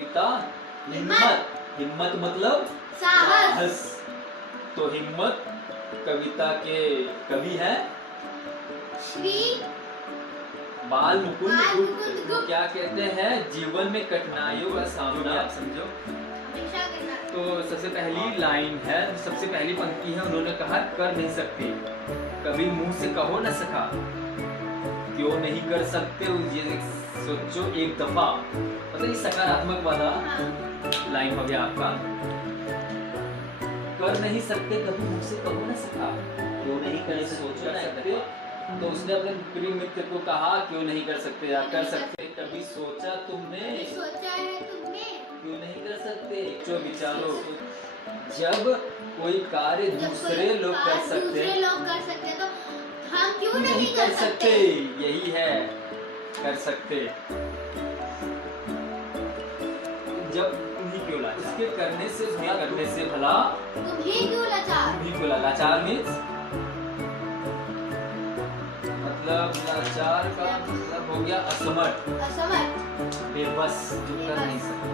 कविता हिम्मत, हिम्मत मतलब साहस। तो हिम्मत कविता के कवि है श्री बाल मुकुंद गुप्त। क्या कहते हैं, जीवन में कठिनाइयों का सामना, आप समझो, हमेशा करना। तो सबसे पहली लाइन है, सबसे पहली पंक्ति है, उन्होंने कहा कर नहीं सकते, कभी मुंह से कहो न सका, क्यों नहीं कर सकते, ये सोचो एक दफा। मतलब ये सकारात्मक वाला लाइन हो गया आपका। कर नहीं सकते, कभी मुंह से कहो न सका, क्यों नहीं कर सकते। तो उसने अपने प्रिय मित्र को कहा क्यों नहीं कर सकते या कर सकते, कभी सोचा तुमने, सोचा है तुमने, क्यों नहीं कर सकते। जो विचारो, जब कोई कार्य दूसरे लोग कर सकते तो हम क्यों नहीं कर सकते। यही है कर सकते। जब तुम्ही क्यों लाचार, इसके करने से भला, करने से भला तुम्ही क्यों लाचार। तुम्ही क्यों लाचार मीन्स मतलब लाचार का मतलब हो गया असमर्थ, असमर्थ, बेबस, जो कर नहीं सकते।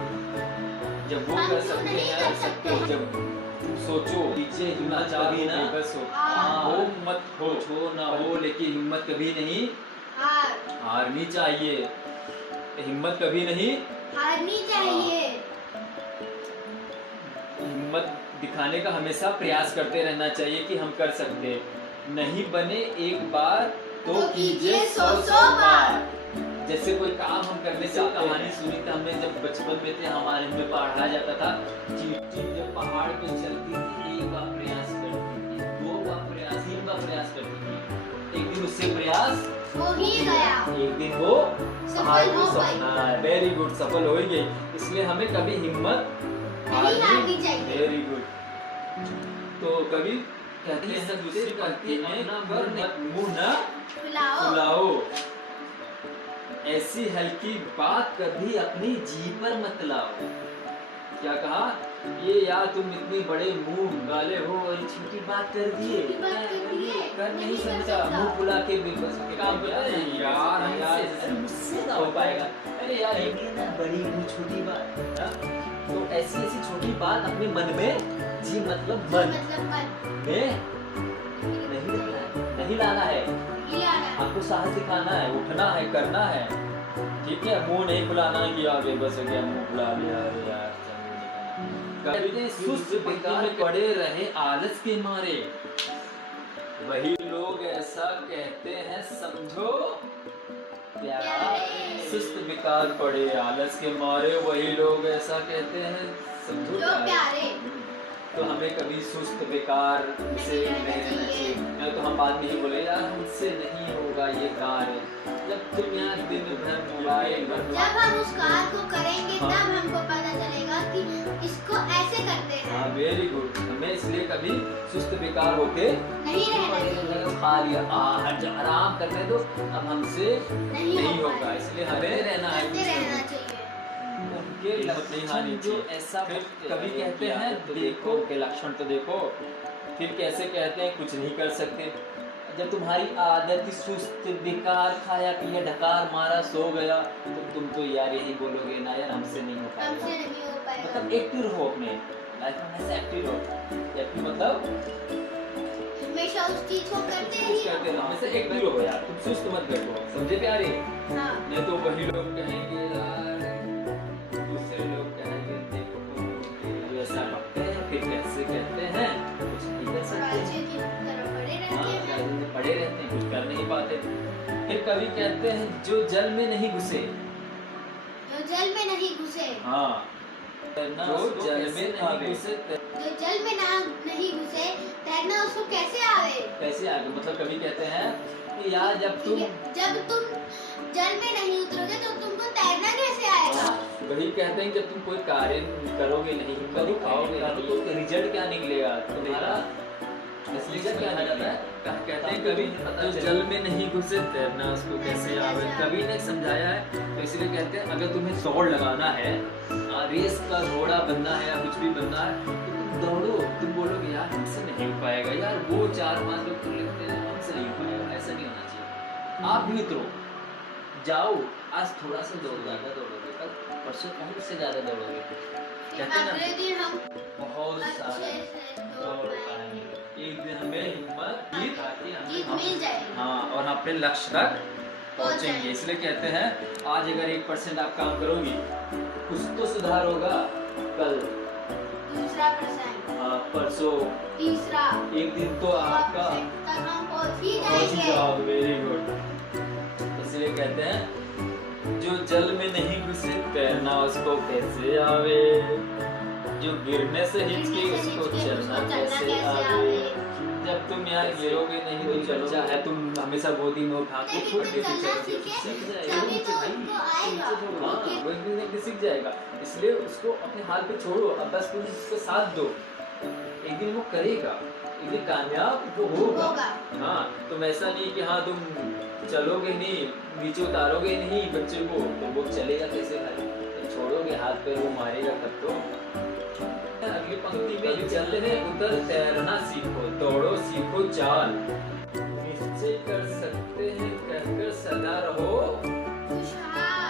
जब वो कर सकते हैं कर सकते हो, जब सोचो पीछे लाचार भी ना बेबस हो मत हो ना हो, लेकिन हिम्मत कभी नहीं हारनी चाहिए, हिम्मत कभी नहीं हारनी चाहिए। हिम्मत दिखाने का हमेशा प्रयास करते रहना चाहिए कि हम कर सकते, नहीं बने एक बार तो कीजिए 100 बार। जैसे कोई काम हम करने से, कहानी सुनी थी हमने जब बचपन में थे, हमारे में पढ़ाया जाता था, चींटी जब पहाड़ पे चलती थी, एक बार प्रयास करती थी, दो बार प्रयास, तीन बार प्रयास करती थी, एक दिन उससे प्रयास हो ही गया, एक दिन वो सफल हो गई। वेरी गुड, सफल हो गई। इसलिए हमें कभी हिम्मत नहीं हारनी चाहिए। Very good. तो कभी कहते हैं दूसरी पंक्ति में, पर मुंह न फुलाओ, ऐसी हल्की बात कभी अपनी जीभ पर मत लाओ। क्या कहा, ये यार तुम इतने बड़े मुंह वाले हो और छोटी बात कर दिए, कर नहीं सकता, मुंह फुला के बेबस काम कर रहे हैं यार मुझसे ना हो पाएगा। अरे यार ये ना बड़ी मुंह छोटी बात, तो ऐसी ऐसी छोटी बात अपने मन में, जी मतलब मन में नहीं लाना है। आपको साहस दिखाना है, उठना है, करना है, ठीक है। मुंह नहीं फुलाना है कि यार बेबस हो गया, मुंह फुला लिया यार। सुस्त बेकार में पड़े रहे आलस के मारे, वही लोग ऐसा कहते हैं समझो प्यारे। सुस्त बेकार पड़े आलस के मारे, वही लोग ऐसा कहते हैं समझो प्यारे। तो हमें कभी सुस्त बेकार से नहीं रहना चाहिए। नहीं तो हम बाद में ही बोले यार हमसे नहीं होगा ये कार्य। जब तुम यार दिन भर मोबाइल, जब हम उस कार्य को करेंगे तब हमको पता चलेगा कि इसको ऐसे करते हैं। हाँ वेरी गुड। हमें इसलिए कभी सुस्त बेकार होके नहीं रहना चाहिए। खा लिया आराम करने दो, अब हमसे नहीं होगा, इसलिए हमें रहना चाहिए। उनके लक्षण जो ऐसा कभी कहते हैं देखो के लक्षण तो देखो, फिर कैसे कहते हैं कुछ नहीं कर सकते। जब तुम्हारी आदत सुस्त बेकार, खाया पिया ढकार मारा सो गया, तो तुम तो यार यही बोलोगे ना यार हमसे नहीं हो पाएगा। मतलब एक्टिव रहो, अपने लाइफ में हमेशा एक्टिव रहो। एक्टिव मतलब हमेशा उस चीज को करते रहो, हमेशा एक्टिव रहो यार, तुम सुस्त मत बैठो, समझे प्यारे। नहीं तो वही लोग कहेंगे यार, दूसरे लोग कहेंगे देखो ऐसा करते हैं, फिर कैसे कहते हैं कुछ नहीं कर सकते, पड़े रहते हैं, कुछ कर नहीं पाते। फिर कभी कहते हैं जो जल में नहीं घुसे, जो जल में नहीं घुसे, हाँ जो जल में नहीं घुसे, जो जल में नहीं घुसे तैरना उसको कैसे आवे। कैसे आगे मतलब कभी कहते हैं कि यार जब तुम जल में नहीं उतरोगे तो तुमको तैरना कैसे आएगा। वही कहते हैं जब तुम कोई कार्य करोगे नहीं, कभी खाओगे नहीं, तो रिजल्ट क्या निकलेगा तुम्हारा, रिजल्ट क्या निकलेगा। कहते हैं कभी जो जल में नहीं घुसे तैरना उसको कैसे आवे। कभी ने समझाया है, तो इसलिए कहते हैं अगर तुम्हें दौड़ लगाना है, रेस का घोड़ा बनना है या कुछ भी बनना है, तो तुम दौड़ो। तुम बोलोगे यार हमसे नहीं हो पाएगा, यार वो 4-5 लोग कर लेते हैं हमसे नहीं हो पाएगा, ऐसा नहीं होना चाहिए। आप भी उतरो, जाओ, आज थोड़ा सा दौड़ोगे, परसों और से ज्यादा दौड़ोगे। कहते हैं अगले ना दिन हम बहुत सारा अच्छे से दौड़ दौड़ पाएंगे। एक दिन हमें हिम्मत जीत आती है, जीत हम मिल जाएगी। हाँ और हम अपने लक्ष्य तक पहुंचेंगे। इसलिए कहते हैं आज अगर 1% आप काम करोगी कुछ तो सुधार होगा, कल दूसरा परसेंट, परसों तीसरा, एक दिन तो आपका तक हम पहुंच ही पहुंच जाएंगे। जाओ। Very good. इसलिए कहते हैं जो जल में नहीं घुसे तैरना उसको कैसे आवे, जो गिरने से हिचके उसको चलना कैसे आवे। जब तुम यहाँ गिरोगे नहीं तो चलो, चाहे तुम हमेशा गोदी में उठा के लेकिन खुद तुम के चलना पीछे सीखे, सीख तभी तो उनको आएगा। हाँ वो एक दिन एक सीख जाएगा। इसलिए उसको अपने हाथ पे छोड़ो, अब बस तुम उसको साथ दो, एक दिन वो करेगा, एक दिन कामयाब वो होगा। हाँ तुम ऐसा नहीं कि हाँ तुम चलोगे नहीं, नीचे उतारोगे नहीं बच्चे को तो वो चलेगा कैसे भाई, तो छोड़ोगे हाथ पे वो मारेगा तब तो। अगली पंक्ति में जल में उतर तैरना सीखो, दौड़ो सीखो चाल, निश्चय कर सकते हैं कहकर सदा रहो।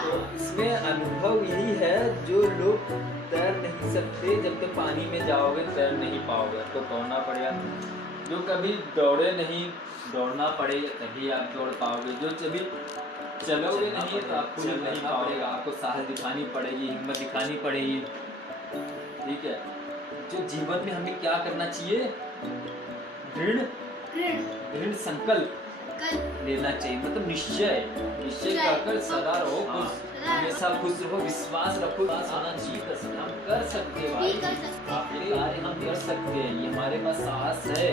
तो इसमें अनुभव यही है, जो लोग तैर नहीं सकते जब तक पानी में जाओगे तैर नहीं पाओगे, तो दौड़ना पड़ेगा। जो कभी दौड़े नहीं, दौड़ना पड़ेगा तभी आप दौड़ पाओगे। जो कभी चलोगे नहीं तो आपको नहीं पड़ेगा, आपको साहस दिखानी पड़ेगी, हिम्मत दिखानी पड़ेगी। ठीक है, जो जीवन में हमें क्या करना चाहिए, दृढ़ संकल्प लेना चाहिए, मतलब निश्चय कर सदा रहो खुश, हमेशा खुश रहो, विश्वास रखो, आना चाहिए। हम कर सकते हैं भाई, अपने कार्य हम कर सकते हैं, ये हमारे पास साहस है।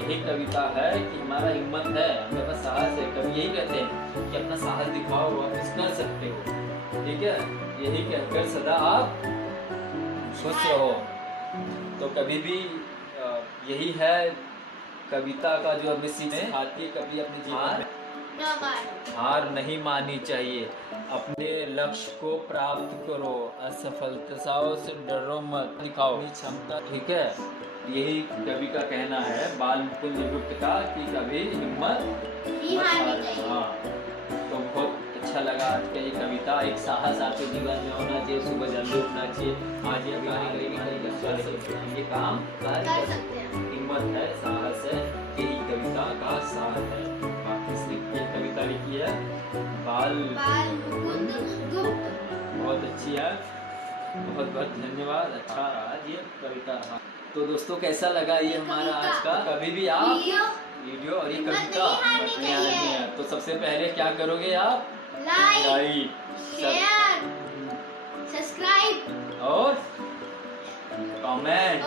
यही कविता है कि हमारा हिम्मत है, हमारे पास साहस है। कभी यही कहते हैं कि अपना साहस दिखाओ, आप कुछ कर सकते हो। ठीक है, यही कहकर सदा आप खुश रहो। तो कभी भी यही है कविता का जो हमें सीख सिखाती है, कभी अपने जीवन में हार नहीं माननी चाहिए, अपने लक्ष्य को प्राप्त करो, असफलताओं से डरो मत, दिखाओ अपनी क्षमता। ठीक है, यही कवि का कहना है बाल मुकुंद गुप्त का कि कभी हिम्मत मत हारो। हाँ तो बहुत अच्छा लगा आज का ये कविता। एक साहस आपके जीवन में होना चाहिए, सुबह जल्दी उठना चाहिए, आज ये काम कर सकते हैं, हिम्मत है, साहस है, यही कविता का सार है। बाकी ये कविता लिखी है बाल मुकुंद गुप्त, बहुत अच्छी है, बहुत बहुत धन्यवाद। अच्छा रहा ये कविता। तो दोस्तों कैसा लगा ये हमारा आज का, कभी भी आप वीडियो और ये कविता नहीं है तो सबसे पहले क्या करोगे आप, लाइक शेयर सब्सक्राइब और कमेंट